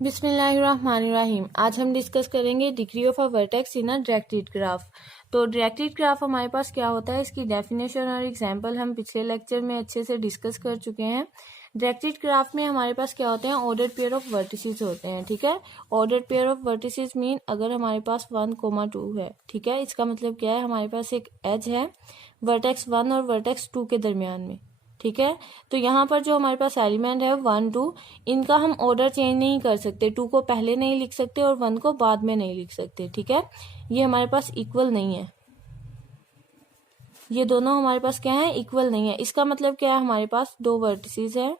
बिस्मिल्लाहिर्रहमानिर्रहीम। आज हम डिस्कस करेंगे degree of a vertex in a directed graph. तो डायरेक्टेड ग्राफ हमारे पास क्या होता है, इसकी डेफिनेशन और एग्जांपल हम पिछले लेक्चर में अच्छे से डिस्कस कर चुके हैं। डायरेक्टेड ग्राफ में हमारे पास क्या होते हैं, ऑर्डर्ड पेयर ऑफ वर्टिसेस होते हैं। ठीक है, ordered pair of vertices mean अगर हमारे पास 1,2 है, ठीक है, इसका मतलब क्या है, हमारे पास एक एज है वर्टेक्स 1 और वर्टेक्स 2 के दरमियान में। ठीक है, तो यहाँ पर जो हमारे पास एलिमेंट है 1, 2, इनका हम ऑर्डर चेंज नहीं कर सकते। 2 को पहले नहीं लिख सकते और 1 को बाद में नहीं लिख सकते। ठीक है, ये हमारे पास इक्वल नहीं है, ये दोनों हमारे पास क्या है, इक्वल नहीं है। इसका मतलब क्या है, हमारे पास दो वर्टिसेस है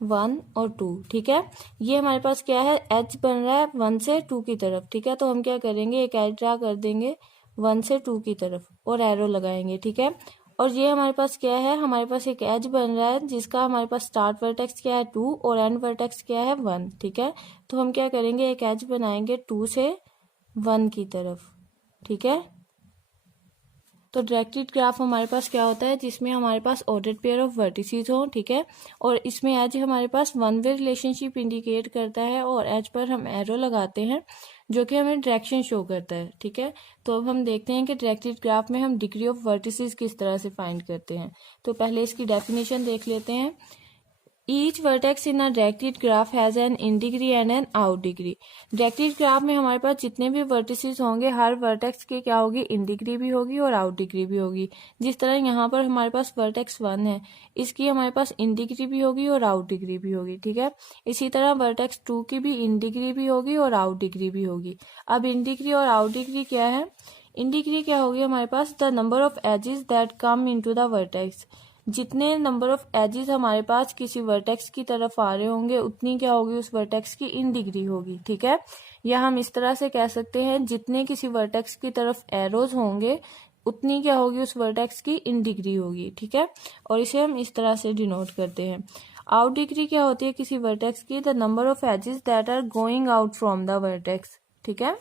1 और 2। ठीक है, ये हमारे पास क्या है, एच बन रहा है 1 से 2 की तरफ। ठीक है, तो हम क्या करेंगे, एक एच ड्रा कर देंगे 1 से 2 की तरफ और एरो लगाएंगे। ठीक है, और ये हमारे पास क्या है, हमारे पास एक एज बन रहा है जिसका हमारे पास स्टार्ट वर्टेक्स क्या है 2 और एंड वर्टेक्स क्या है 1। ठीक है, तो हम क्या करेंगे, एक एज बनाएंगे 2 से 1 की तरफ। ठीक है, तो डायरेक्टेड ग्राफ हमारे पास क्या होता है, जिसमें हमारे पास ऑर्डर्ड पेयर ऑफ वर्टिसेस हो। ठीक है, और इसमें एज हमारे पास वन वे रिलेशनशिप इंडिकेट करता है और एज पर हम एरो लगाते हैं जो कि हमें डायरेक्शन शो करता है। ठीक है, तो अब हम देखते हैं कि डायरेक्टेड ग्राफ में हम डिग्री ऑफ वर्टिसेस किस तरह से फाइंड करते हैं। तो पहले इसकी डेफिनेशन देख लेते हैं। Each vertex in a directed graph has an in degree and an out degree. Directed graph में हमारे पास जितने भी वर्टिसेस होंगे, हर वर्टेक्स की क्या होगी, इन डिग्री भी होगी और आउट डिग्री भी होगी। जिस तरह यहाँ पर हमारे पास वर्टेक्स 1 है, इसकी हमारे पास इन डिग्री भी होगी और आउट डिग्री भी होगी। ठीक है, इसी तरह वर्टेक्स 2 की भी इन डिग्री भी होगी और आउट डिग्री भी होगी। अब इन डिग्री और आउट डिग्री क्या है, इन डिग्री क्या होगी, हमारे पास the number of edges that come into the vertex. जितने नंबर ऑफ एजेस हमारे पास किसी वर्टेक्स की तरफ आ रहे होंगे, उतनी क्या होगी, उस वर्टेक्स की इन डिग्री होगी। ठीक है, या हम इस तरह से कह सकते हैं, जितने किसी वर्टेक्स की तरफ एरोज होंगे उतनी क्या होगी, उस वर्टेक्स की इन डिग्री होगी। ठीक है, और इसे हम इस तरह से डिनोट करते हैं। आउट डिग्री क्या होती है किसी वर्टेक्स की, the number of edges that are going out from the vertex. ठीक है,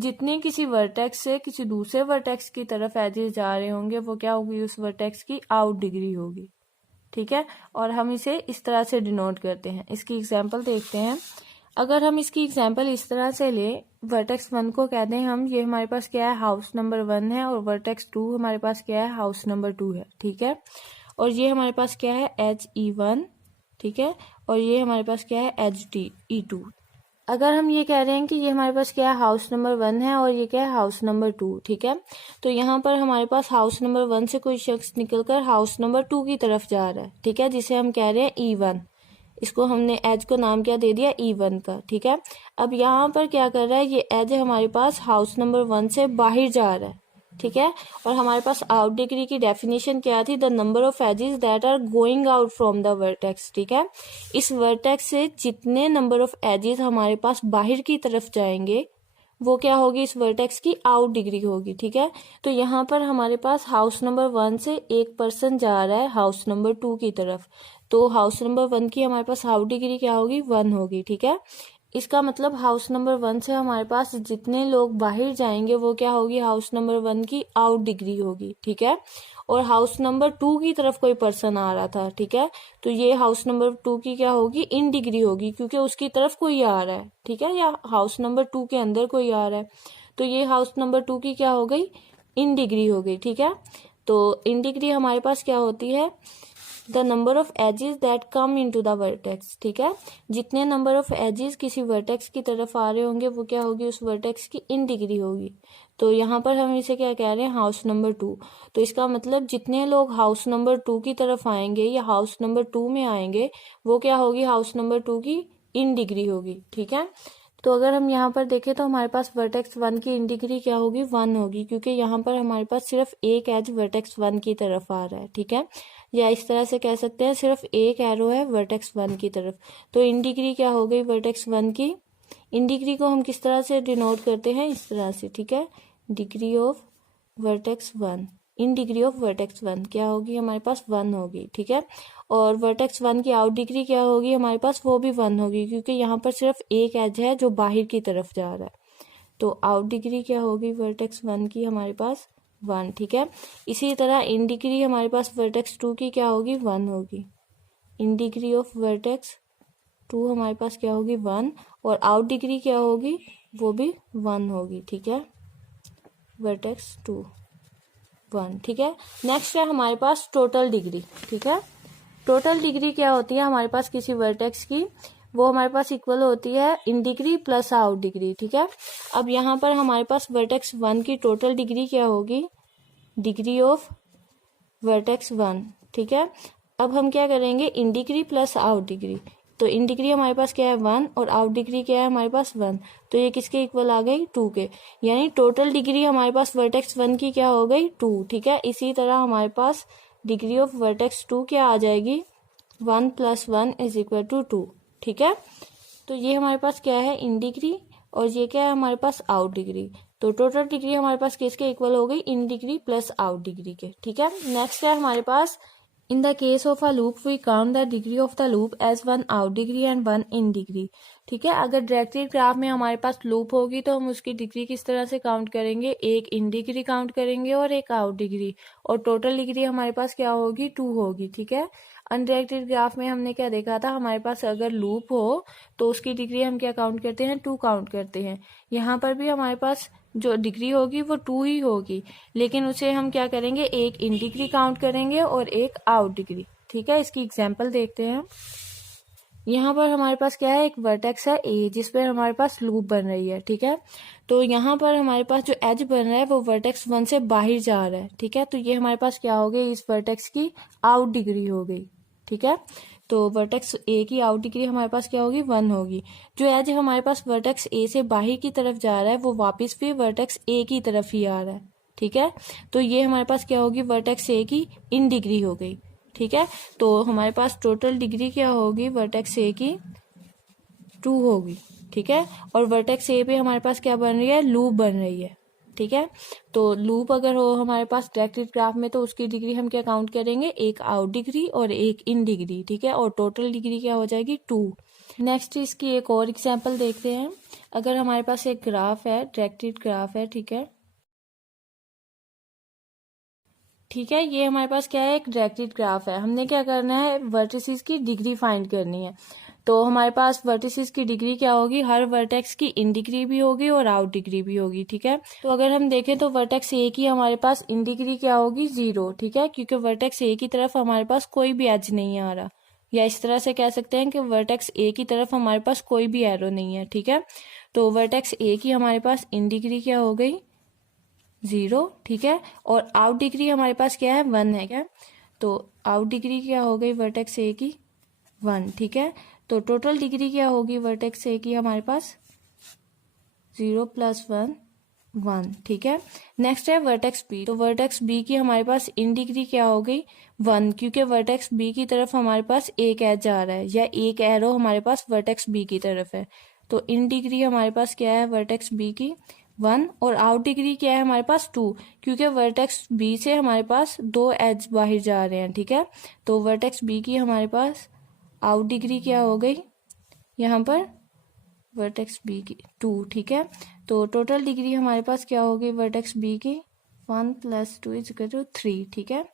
जितने किसी वर्टेक्स से किसी दूसरे वर्टेक्स की तरफ एजेस जा रहे होंगे, वो क्या होगी, उस वर्टेक्स की आउट डिग्री होगी। ठीक है, और हम इसे इस तरह से डिनोट करते हैं। इसकी एग्जांपल देखते हैं। अगर हम इसकी एग्जांपल इस तरह से ले, वर्टेक्स 1 को कहते हैं हम, ये हमारे पास क्या है, हाउस नंबर 1 है, और वर्टेक्स 2 हमारे पास क्या है, हाउस नंबर 2 है। ठीक है, और ये हमारे पास क्या है, HE1। ठीक है, और ये हमारे पास क्या है, HE2। अगर हम ये कह रहे हैं कि ये हमारे पास क्या है, हाउस नंबर 1 है और ये क्या है, हाउस नंबर 2। ठीक है, तो यहाँ पर हमारे पास हाउस नंबर 1 से कोई शख्स निकलकर हाउस नंबर 2 की तरफ जा रहा है। ठीक है, जिसे हम कह रहे हैं E1। इसको हमने एज को नाम क्या दे दिया, E1 का। ठीक है, अब यहाँ पर क्या कर रहा है, ये एज हमारे पास हाउस नंबर 1 से बाहर जा रहा है। ठीक है, और हमारे पास आउट डिग्री की डेफिनेशन क्या थी, the number of edges that are going out from the vertex. ठीक है, इस वर्टेक्स से जितने नंबर ऑफ एजेस हमारे पास बाहर की तरफ जाएंगे, वो क्या होगी, इस वर्टेक्स की आउट डिग्री होगी। ठीक है, तो यहाँ पर हमारे पास हाउस नंबर 1 से एक पर्सन जा रहा है हाउस नंबर 2 की तरफ, तो हाउस नंबर 1 की हमारे पास आउट डिग्री क्या होगी, 1 होगी। ठीक है, इसका मतलब हाउस नंबर 1 से हमारे पास जितने लोग बाहर जाएंगे, वो क्या होगी, हाउस नंबर 1 की आउट डिग्री होगी। ठीक है, और हाउस नंबर 2 की तरफ कोई पर्सन आ रहा था। ठीक है, तो ये हाउस नंबर 2 की क्या होगी, इन डिग्री होगी, क्योंकि उसकी तरफ कोई आ रहा है। ठीक है, या हाउस नंबर 2 के अंदर कोई आ रहा है, तो ये हाउस नंबर 2 की क्या हो गई, इन डिग्री हो गई। ठीक है, तो इन डिग्री हमारे पास क्या होती है, the number of edges that come into the vertex. ठीक है, जितने नंबर ऑफ एजेस किसी वर्टेक्स की तरफ आ रहे होंगे, वो क्या होगी, उस वर्टेक्स की इन डिग्री होगी। तो यहाँ पर हम इसे क्या कह रहे हैं, हाउस नंबर 2। तो इसका मतलब जितने लोग हाउस नंबर 2 की तरफ आएंगे या हाउस नंबर 2 में आएंगे, वो क्या होगी, हाउस नंबर 2 की इन डिग्री होगी। ठीक है, तो अगर हम यहाँ पर देखें तो हमारे पास वर्टेक्स 1 की इन डिग्री क्या होगी, 1 होगी, क्योंकि यहाँ पर हमारे पास सिर्फ एक एज वर्टेक्स 1 की तरफ आ रहा है। ठीक है, या इस तरह से कह सकते हैं, सिर्फ एक एरो है वर्टेक्स 1 की तरफ, तो इन डिग्री क्या हो गई वर्टेक्स 1 की। इन डिग्री को हम किस तरह से डिनोट करते हैं, इस तरह से। ठीक है, degree of vertex 1, in degree of vertex 1 क्या होगी, हमारे पास 1 होगी। ठीक है, और वर्टेक्स 1 की आउट डिग्री क्या होगी, हमारे पास वो भी 1 होगी, क्योंकि यहाँ पर सिर्फ एक एज है जो बाहर की तरफ जा रहा है, तो आउट डिग्री क्या होगी वर्टेक्स 1 की, हमारे पास 1। ठीक है, इसी तरह इन डिग्री हमारे पास वर्टेक्स 2 की क्या होगी, 1 होगी। इन डिग्री ऑफ वर्टेक्स 2 हमारे पास क्या होगी 1, और आउट डिग्री क्या होगी वो भी 1 होगी, ठीक है, वर्टेक्स 2 1, ठीक है। नेक्स्ट है हमारे पास टोटल डिग्री, ठीक है। टोटल डिग्री क्या होती है हमारे पास किसी वर्टेक्स की, वो हमारे पास इक्वल होती है in degree plus out degree, ठीक है। अब यहाँ पर हमारे पास वर्टेक्स 1 की टोटल डिग्री क्या होगी, डिग्री ऑफ वर्टेक्स 1, ठीक है। अब हम क्या करेंगे इन डिग्री प्लस आउट डिग्री, तो इन डिग्री हमारे पास क्या है 1 और आउट डिग्री क्या है हमारे पास 1, तो ये किसके इक्वल आ गई 2 के, यानी टोटल डिग्री हमारे पास वर्टेक्स 1 की क्या हो गई 2, ठीक है। इसी तरह हमारे पास डिग्री ऑफ वर्टेक्स 2 क्या आ जाएगी 1 + 1 = 2, ठीक है। तो ये हमारे पास क्या है इन डिग्री और ये क्या है हमारे पास आउट डिग्री, तो टोटल डिग्री हमारे पास किसके इक्वल हो गई in degree plus out degree के, ठीक है। नेक्स्ट है हमारे पास in the case of a loop we count the degree of the loop edge 1 out degree and 1 in degree, ठीक है। अगर डायरेक्टेड ग्राफ में हमारे पास लूप होगी तो हम उसकी डिग्री किस तरह से काउंट करेंगे, एक इन डिग्री काउंट करेंगे और एक आउट डिग्री, और टोटल डिग्री हमारे पास क्या होगी 2 होगी, ठीक है। अनडायरेक्टेड ग्राफ में हमने क्या देखा था, हमारे पास अगर लूप हो तो उसकी डिग्री हम क्या काउंट करते हैं 2 काउंट करते हैं। यहाँ पर भी हमारे पास जो डिग्री होगी वो 2 ही होगी, लेकिन उसे हम क्या करेंगे एक इन डिग्री काउंट करेंगे और एक आउट डिग्री, ठीक है। इसकी एग्जांपल देखते हैं। यहाँ पर हमारे पास क्या है एक वर्टेक्स है ए जिस पर हमारे पास लूप बन रही है, ठीक है। तो यहाँ पर हमारे पास जो एज बन रहा है वो वर्टेक्स 1 से बाहर जा रहा है, ठीक है। तो ये हमारे पास क्या हो गई इस वर्टेक्स की आउट डिग्री हो गई, ठीक है। तो वर्टेक्स ए की आउट डिग्री हमारे पास क्या होगी 1 होगी। जो एज हमारे पास वर्टेक्स ए से बाहर की तरफ जा रहा है वो वापस भी वर्टेक्स ए की तरफ ही आ रहा है, ठीक है। तो ये हमारे पास क्या होगी वर्टेक्स ए की इन डिग्री हो गई, ठीक है। तो हमारे पास टोटल डिग्री क्या होगी वर्टेक्स ए की 2 होगी, ठीक है। और वर्टेक्स ए पे हमारे पास क्या बन रही है लूप बन रही है, ठीक है। तो लूप अगर हो हमारे पास डायरेक्टेड ग्राफ में तो उसकी डिग्री हम क्या काउंट करेंगे एक आउट डिग्री और एक इन डिग्री, ठीक है। और टोटल डिग्री क्या हो जाएगी 2। नेक्स्ट इसकी एक और एग्जांपल देखते हैं। अगर हमारे पास एक ग्राफ है डायरेक्टेड ग्राफ है, ठीक है, ठीक है। ये हमारे पास क्या है एक डायरेक्टेड ग्राफ है, हमने क्या करना है वर्टिसेस की डिग्री फाइंड करनी है। तो हमारे पास वर्टिसेस की डिग्री क्या होगी हर वर्टेक्स की इन डिग्री भी होगी और आउट डिग्री भी होगी, ठीक है। तो अगर हम देखें तो वर्टेक्स ए की हमारे पास इन डिग्री क्या होगी 0, ठीक है, क्योंकि वर्टेक्स ए की तरफ हमारे पास कोई भी एज नहीं आ रहा, या इस तरह से कह सकते हैं कि वर्टेक्स ए की तरफ हमारे पास कोई भी एरो नहीं है, ठीक है। तो वर्टेक्स ए की हमारे पास इन डिग्री क्या हो गई 0, ठीक है। और आउट डिग्री हमारे पास क्या है 1 है क्या, तो आउट डिग्री क्या हो गई वर्टेक्स ए की 1, ठीक है। तो टोटल डिग्री क्या होगी वर्टेक्स ए की हमारे पास 0 + 1 1, ठीक है। नेक्स्ट है वर्टेक्स बी। तो वर्टेक्स बी की हमारे पास इन डिग्री क्या हो गई 1, क्योंकि वर्टेक्स बी की तरफ हमारे पास एक एज आ रहा है या एक एरो हमारे पास वर्टेक्स बी की तरफ है। तो इन डिग्री हमारे पास क्या है वर्टेक्स बी की 1, और आउट डिग्री क्या है हमारे पास 2, क्योंकि वर्टेक्स बी से हमारे पास 2 एज बाहर जा रहे हैं, ठीक है। तो वर्टेक्स बी की हमारे पास आउट डिग्री क्या हो गई यहाँ पर वर्टेक्स बी की 2, ठीक है। तो टोटल डिग्री हमारे पास क्या हो गई वर्टेक्स बी की 1 + 2 = 3, ठीक है।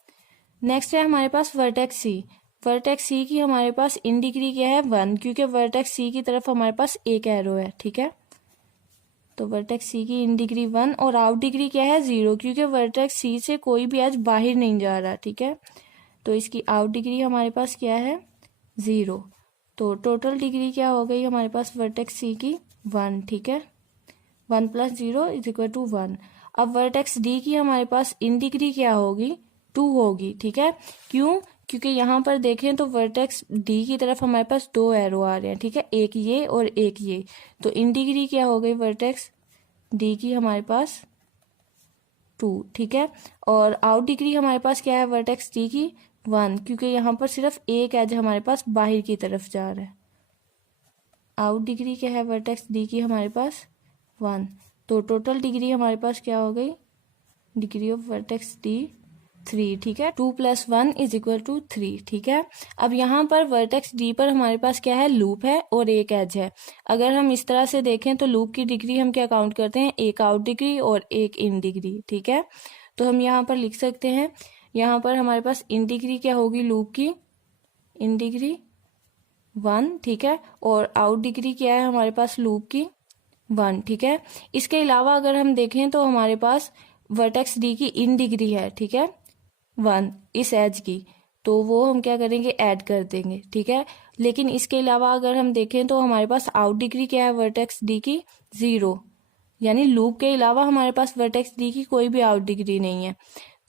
नेक्स्ट है हमारे पास वर्टेक्स सी। वर्टेक्स सी की हमारे पास इन डिग्री क्या है 1, क्योंकि वर्टेक्स सी की तरफ हमारे पास एक एरो है, ठीक है। तो वर्टेक्स सी की इन डिग्री 1 और आउट डिग्री क्या है 0, क्योंकि वर्टेक्स सी से कोई भी एज बाहर नहीं जा रहा, ठीक है। तो इसकी आउट डिग्री हमारे पास क्या है 0। तो टोटल डिग्री क्या हो गई हमारे पास वर्टेक्स सी की 1, ठीक है, 1 + 0 = 1। अब वर्टेक्स डी की हमारे पास इन डिग्री क्या होगी 2 होगी, ठीक है। क्यों, क्योंकि यहाँ पर देखें तो वर्टेक्स डी की तरफ हमारे पास 2 एरो आ रहे हैं, ठीक है, एक ये और एक ये। तो इन डिग्री क्या हो गई वर्टेक्स डी की हमारे पास 2, ठीक है। और आउट डिग्री हमारे पास क्या है वर्टेक्स डी की 1, क्योंकि यहाँ पर सिर्फ एक एज हमारे पास बाहर की तरफ जा रहा है। आउट डिग्री क्या है वर्टेक्स डी की हमारे पास 1। तो टोटल डिग्री हमारे पास क्या हो गई डिग्री ऑफ वर्टेक्स डी 3, ठीक है। 2 + 1 = 3, ठीक है। अब यहाँ पर वर्टेक्स डी पर हमारे पास क्या है लूप है और एक एज है। अगर हम इस तरह से देखें तो लूप की डिग्री हम क्या काउंट करते हैं एक आउट डिग्री और एक इन डिग्री, ठीक है। तो हम यहाँ पर लिख सकते हैं यहाँ पर हमारे पास इन डिग्री क्या होगी लूप की इन डिग्री 1, ठीक है, और आउट डिग्री क्या है हमारे पास लूप की 1, ठीक है। इसके अलावा अगर हम देखें तो हमारे पास वर्टेक्स डी की इन डिग्री है, ठीक है, 1 इस एज की, तो वो हम क्या करेंगे ऐड कर देंगे, ठीक है। लेकिन इसके अलावा अगर हम देखें तो हमारे पास आउट डिग्री क्या है वर्टेक्स डी की 0, यानी लूप के अलावा हमारे पास वर्टेक्स डी की कोई भी आउट डिग्री नहीं है।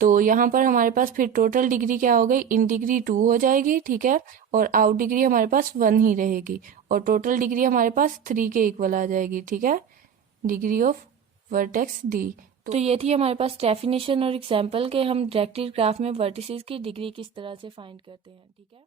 तो यहाँ पर हमारे पास फिर टोटल डिग्री क्या हो गई, इन डिग्री 2 हो जाएगी, ठीक है, और आउट डिग्री हमारे पास 1 ही रहेगी, और टोटल डिग्री हमारे पास 3 के इक्वल आ जाएगी, ठीक है, डिग्री ऑफ वर्टेक्स डी। तो ये थी हमारे पास डेफिनेशन और एग्जाम्पल के हम डायरेक्टेड ग्राफ में वर्टिसेस की डिग्री किस तरह से फाइंड करते हैं, ठीक है।